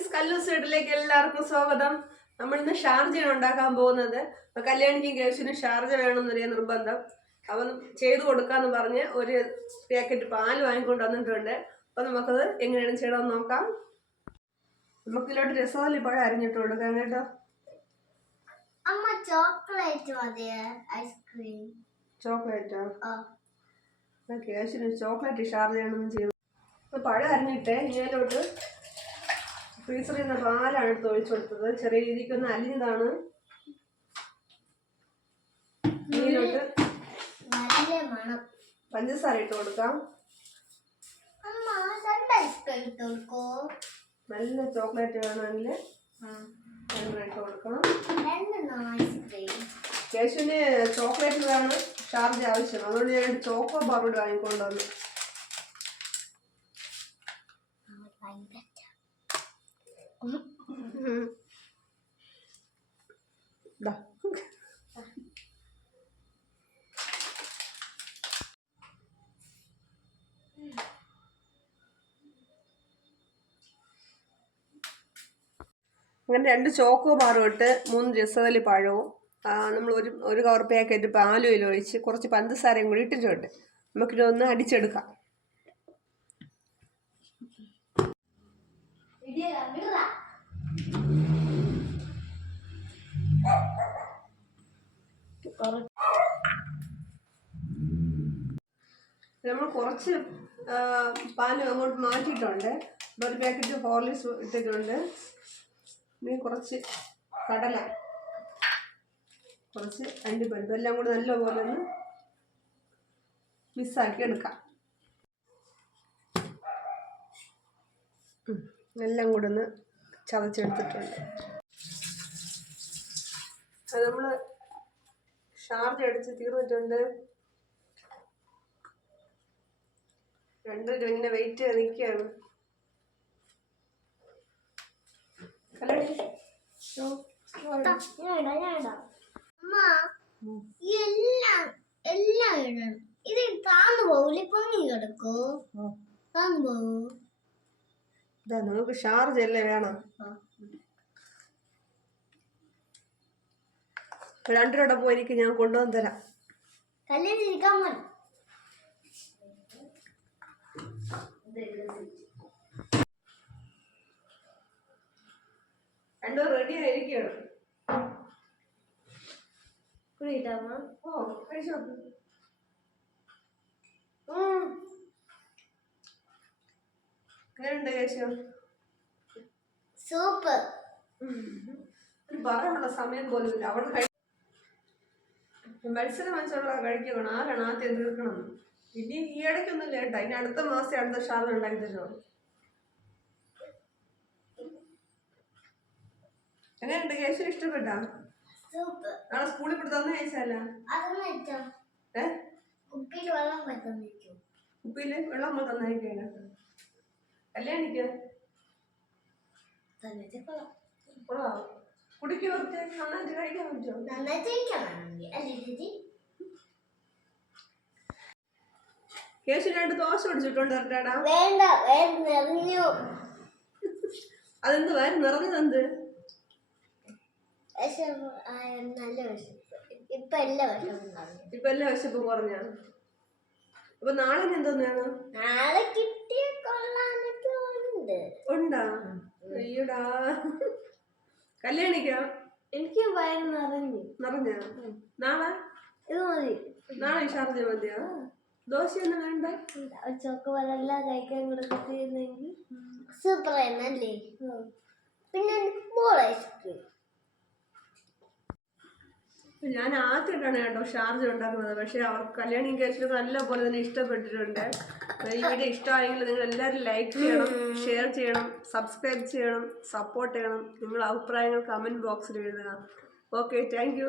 Friends, കല്ലൂസ് വീട്ടിലേക്ക് എല്ലാവർക്കും സ്വാഗതം. നമ്മൾ ഇന്ന് ഷാർജയാണ് ഉണ്ടാക്കാൻ പോകുന്നത്. കല്യാണിക്കും കേശുവിനും ഷാർജ വേണമെന്നൊരു നിർബന്ധം. അവൻ ചെയ്തു കൊടുക്കാന്ന് പറഞ്ഞ് ഒരു പാക്കറ്റ് പാല് വാങ്ങിക്കൊണ്ട് വന്നിട്ടുണ്ട്. അപ്പൊ നമുക്കത് എങ്ങനെയാണ് ചെയ്യണമെന്ന് നോക്കാം. നമുക്കിതിലോട്ട് രസവല്ലി പഴം അരിഞ്ഞിട്ട് കൊടുക്കാം കേട്ടോ. അമ്മ ചോക്ലേറ്റ് മതിയോ? ഐസ്ക്രീം ചോക്ലേറ്റോ? കേശുവിന് ചോക്ലേറ്റ് ഷാർജ ചെയ്യണമെന്ന് ചെയ്തു. അപ്പൊ പഴം അരിഞ്ഞിട്ട് ഇതിലോട്ട് ഫ്രീസറിൽ നിന്ന് പാലാണ് എടുത്ത് ഒഴിച്ചു കൊടുത്തത്. ചെറിയ രീതിക്കൊന്ന് അലിഞ്ഞതാണ്. ഇതിലോട്ട് പഞ്ചസാര ഇട്ട് കൊടുക്കാം. നല്ല ചോക്ലേറ്റ് വേണമെങ്കിൽ ഇട്ട് കൊടുക്കണം. കേശുവിന് ചോക്ലേറ്റിലാണ് ഷാർജ ആവശ്യം. അതുകൊണ്ട് ഞാൻ ചോക്കോ ബാർ വാങ്ങിക്കൊണ്ടുവന്നു. അങ്ങനെ 2 ചോക്കോ ബാറും ഇട്ട് 3 രസവല്ലി പഴവും നമ്മൾ ഒരു കവർ പാക്കറ്റ് പാലും ഒഴിച്ച് കുറച്ച് പഞ്ചസാരയും കൂടി ഇട്ടിട്ടുണ്ട്. നമുക്കിതൊന്ന് അടിച്ചെടുക്കാം. നമ്മൾ കുറച്ച് പാല് അങ്ങോട്ട് മാറ്റിയിട്ടുണ്ട്. ഒരു പാക്കറ്റ് ഹോർലിക്സ് ഇട്ടിട്ടുണ്ട്. ഇനി കുറച്ച് കടല, കുറച്ച് അണ്ടിപ്പരിപ്പ് എല്ലാം കൂടി നല്ലപോലെ ഒന്ന് മിക്സാക്കി എടുക്കാം. എല്ലാം കൂടെ ഒന്ന് ചതച്ചെടുത്തിട്ടുണ്ട്. അത് നമ്മൾ ഷാർജ അടിച്ച് തീർന്നിട്ടുണ്ട്. രണ്ടുപേരും ഇങ്ങനെ വെയിറ്റ് ചെയ്ത് നിൽക്കുകയാണ്. ഇത് താന്നു പോവില്ല, പൊങ്ങി കിടക്കോ? താന്നു പോവൂ. നമുക്ക് ഷാർജ അല്ലേ വേണം. 2 രൂപ പോയിരിക്കും, ഞാൻ കൊണ്ടുവന്ന് തരാം. രണ്ടോ റെഡി ആയിരിക്കണം. സൂപ്പർ. പറയാനുള്ള സമയം പോലുമില്ല. അവിടെ മത്സരം വെച്ചുള്ള കഴിക്കണം. ആരാണ് ആദ്യം തീർക്കണം? ഇനി ഈ ഇടയ്ക്കൊന്നും ലേട്ടാ. ഇനി അടുത്ത മാസം അടുത്ത ഷാർജ ഉണ്ടാക്കി തരുമോ? എങ്ങനെയുണ്ട്? കേശുവിന് ഇഷ്ടപ്പെട്ടാ? നാളെ സ്കൂളിൽ കൂടെ തന്നെ കഴിച്ചാല? കുപ്പിയില് വെള്ളം തന്നയക്കാ. കല്യാണിക്ക് കുടിക്ക് കുറച്ച് നന്നായിട്ട് കഴിക്കാൻ പറ്റുമോ? കേശു 2 ദോശ പിടിച്ചിട്ടുണ്ട്. അതെന്ത് വയറ് നിറഞ്ഞതെന്ത്? ഇപ്പൊ എല്ലാ വിശപ്പും കുറഞ്ഞ. അപ്പൊ നാളെ എന്തോന്നാണ്? നാളെ കിട്ടിയ ഉണ്ടാ? അയ്യോടാ. കല്യാണിക്കാ? എനിക്ക് വയറ് നിറഞ്ഞ. നാളെ ഇത് മതി. നാളെ ഷാർജ മതിയാ? ദോശയൊന്നും വേണ്ട? ചോക്കോബാറെല്ലാം കഴിക്കാൻ കൊടുത്തിരുന്നെങ്കിൽ സൂപ്പർ ആയിരുന്നല്ലേ. പിന്നെ ബോൾ ഐസ്ക്രീം ഞാൻ ആദ്യമായിട്ടാണ് കേട്ടോ ഷാർജ ഉണ്ടാക്കുന്നത്. പക്ഷെ അവർക്ക് കല്യാണിയും കേശുവിനും നല്ല പോലെ തന്നെ ഇഷ്ടപ്പെട്ടിട്ടുണ്ട്. ഈ വീഡിയോ ഇഷ്ടമായെങ്കിൽ നിങ്ങൾ എല്ലാവരും ലൈക്ക് ചെയ്യണം, ഷെയർ ചെയ്യണം, സബ്സ്ക്രൈബ് ചെയ്യണം, സപ്പോർട്ട് ചെയ്യണം. നിങ്ങളുടെ അഭിപ്രായങ്ങൾ കമൻറ്റ് ബോക്സിൽ എഴുതുക. Okay, thank you.